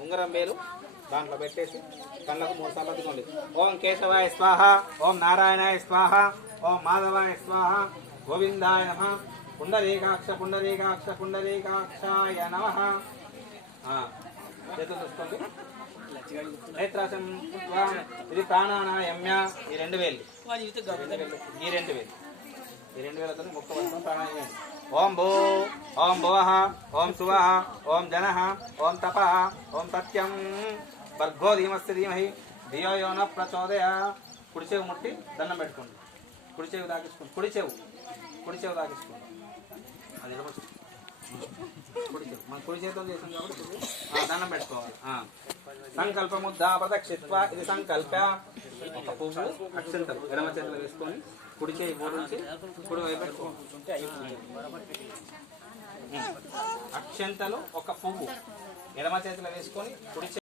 ఉంగరం వేలు దాంట్లో పెట్టేసి కళ్ళకు 3 సార్లు అద్దుకోండి. ఓం కేశవాయ స్వాహ, ఓం నారాయణాయ స్వాహ, ఓం మాధవాయ స్వాహ, గోవిందాయ నమః, పుండరీకాక్ష పుండరీకాక్ష పుండరీకాక్షాయ నమః. చేతులు చూసుకోండి. నేత్రాసం ఇది ప్రాణాయామ్య. ఈ 2 వేలు ఈ 2 వేలతో ముక్క పట్టుకొని ప్రాణాయామం. ఓం భూ, ఓం భువః, ఓం శువః, ఓం జనః, ఓం తపః, ఓం సత్యం, భర్గో ధీమస్య ధీమహి ధియో యో నః ప్రచోదయాత్. కుడి చెవు ముట్టి దండం పెట్టుకోండి. కుడి చెవు తాకించుకోండి. కుడి చెవు తాకించుకోండి. అది కుడి చెవు మన కుడి చేతితో చేసాం కాబట్టి దండం పెట్టుకోవాలి. సంకల్ప ముద్ద ప్రదక్షిత్వ. ఇది సంకల్ప. ఒక పువ్వు అక్షంతలు ఎడమ చేతిలో వేసుకొని కుడి చేయి బోరించి కుడి వైపు పెట్టుకోండి. అక్షంతలు ఒక పువ్వు ఎడమ చేతిలో వేసుకొని కుడి